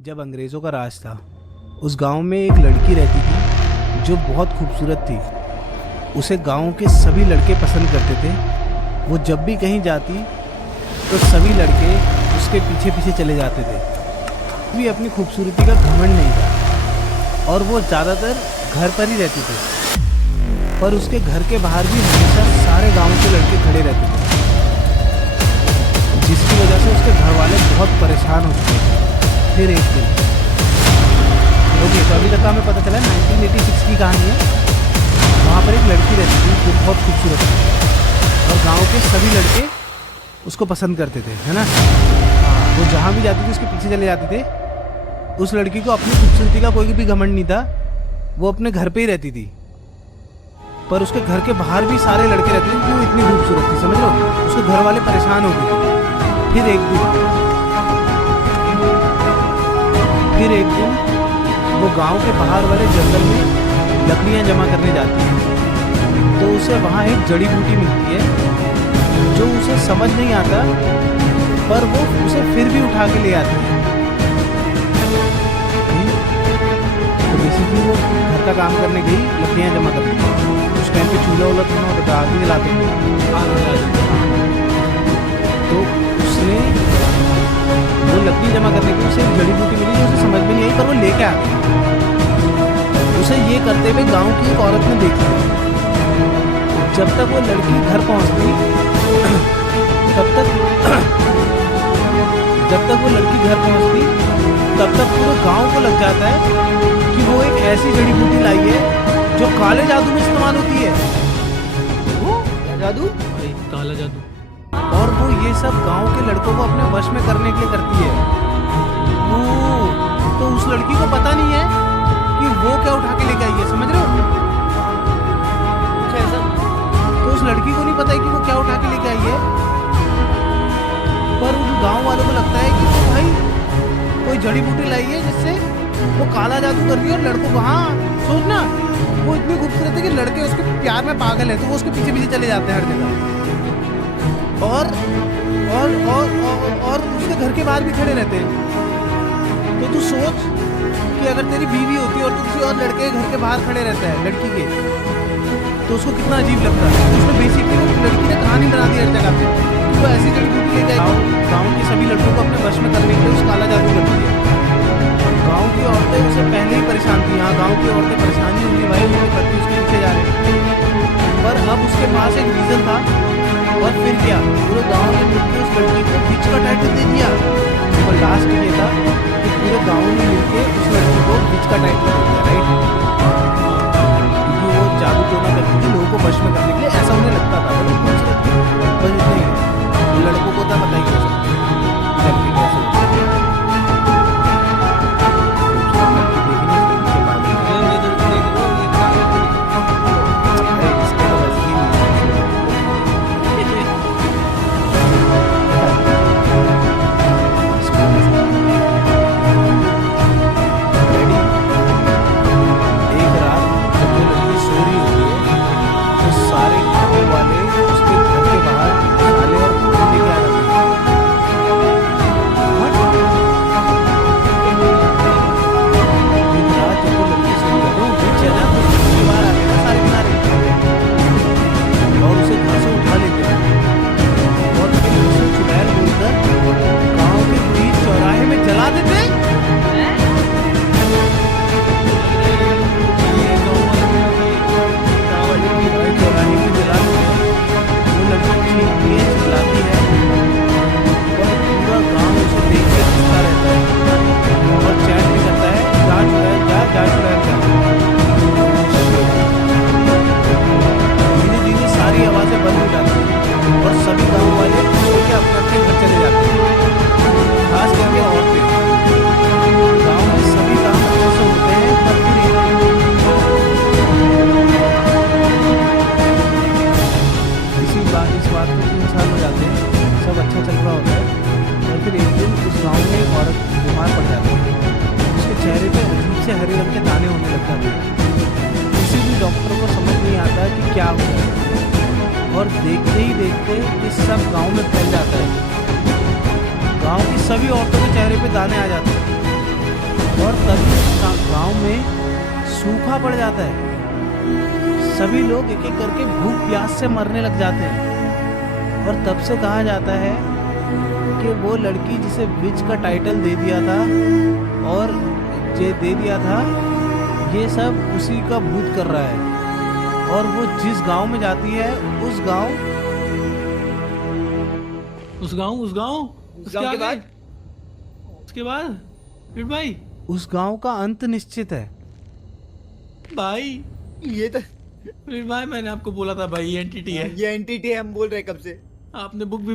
जब अंग्रेज़ों का राज था, उस गांव में एक लड़की रहती थी जो बहुत खूबसूरत थी। उसे गांव के सभी लड़के पसंद करते थे। वो जब भी कहीं जाती तो सभी लड़के उसके पीछे पीछे चले जाते थे। भी अपनी खूबसूरती का घमंड नहीं था और वो ज़्यादातर घर पर ही रहती थी, पर उसके घर के बाहर भी हमेशा सारे गांव के लड़के खड़े रहते थे, जिसकी वजह से उसके घर वाले बहुत परेशान हो चुके थे। फिर एक दिन ओके, तो अभी तक हमें पता चला 1986 की कहानी है। वहाँ पर एक लड़की रहती थी जो बहुत खूबसूरत थी और गांव के सभी लड़के उसको पसंद करते थे, है ना। वो जहाँ भी जाती थी उसके पीछे चले जाते थे। उस लड़की को अपनी खूबसूरती का कोई भी घमंड नहीं था। वो अपने घर पे ही रहती थी, पर उसके घर के बाहर भी सारे लड़के रहते थे क्योंकि वो इतनी खूबसूरत थी, समझ लो। उसके घर वाले परेशान हो गए। फिर एक दिन वो गांव के बाहर वाले जंगल में लकड़ियां जमा करने जाती है। तो उसे वहाँ एक जड़ी बूटी मिलती है जो उसे समझ नहीं आता, पर वो उसे फिर भी उठा के ले आती है। तो बेसिकली वो घर का काम करने गई, लकड़ियां जमा करने गई। उस टाइम पे चूल्हा वूल्हा तो ना होता, आग ही जलाते थे। तो उसने वो लकड़ी जमा करने की उसे एक जड़ी बूटी मिली जो उसे समझ में नहीं आई, पर वो लेके आ गई। उसे ये करते हुए गांव की एक औरत ने देखा। जब तक वो लड़की घर पहुंचती तब तक पूरे गांव को लग जाता है कि वो एक ऐसी जड़ी बूटी लाई है जो काले जादू में इस्तेमाल होती है। वो क्या जादू? काला जादू। और वो ये सब गांव के लड़कों को अपने वश में करने के लिए करती है। तो उस लड़की को पता नहीं है कि वो क्या उठा के लेके आई है, समझ रहे हो? कुछ ऐसा। तो उस लड़की को नहीं पता है कि वो क्या उठा के लेके आई है, पर उन गांव वालों को लगता है कि वो भाई कोई जड़ी बूटी लाई है जिससे वो काला जादू कर रही है। और लड़कों को, हाँ सोचना, वो इतनी खूबसूरत है कि लड़के उसके प्यार में पागल है, तो वो उसके पीछे पीछे चले जाते हैं हर जगह। और और और और, और उसके घर के बाहर भी खड़े रहते हैं। तो तू सोच कि अगर तेरी बीवी होती और तू किसी और लड़के के घर के बाहर खड़े रहता है लड़की के, तो उसको कितना अजीब लगता है। उसने बेसिकली लड़की ने कहानी बना दी हर जगह पे। तो ऐसी जड़ी बूटी लेके गाँव के सभी लड़कों को अपने वश में करने के लिए उस काला जादू करती है। गाँव की औरतें उसे पहले ही परेशान थी। हाँ, गाँव की औरतें परेशानी होंगी भाई, उनके पति उसके पीछे जा रहे हैं, पर अब उसके पास एक रीज़न था। और फिर क्या, पूरे गांव ने मिलकर उस लड़की को विच का टाइटल दे दिया। और लास्ट ये था कि पूरे गांव ने मिलकर उस लड़की को विच का टाइटल दे दिया, राइट? क्योंकि वो जादू टोना करती थी लोगों को वश में करने के लिए, ऐसा उन्हें लगता था। बस इतना ही, लड़कों को था पता ही कैसे लड़की कैसे क्या हुआ। और देखते ही देखते इस सब गांव में फैल जाता है। गांव की सभी औरतों के चेहरे पे दाने आ जाते हैं। सूखा पड़ जाता है। सभी लोग एक एक करके भूख प्यास से मरने लग जाते हैं। और तब से कहा जाता है कि वो लड़की जिसे विच का टाइटल दे दिया था और ये दे दिया था, ये सब उसी का भूत कर रहा है। और वो जिस गांव में जाती है उस गांव के बाद उसके बाद फिर भाई उस गांव का अंत निश्चित है। भाई ये तो फिर भाई मैंने आपको बोला था भाई एंटिटी है। ये एंटिटी हम बोल रहे कब से। आपने बुक भी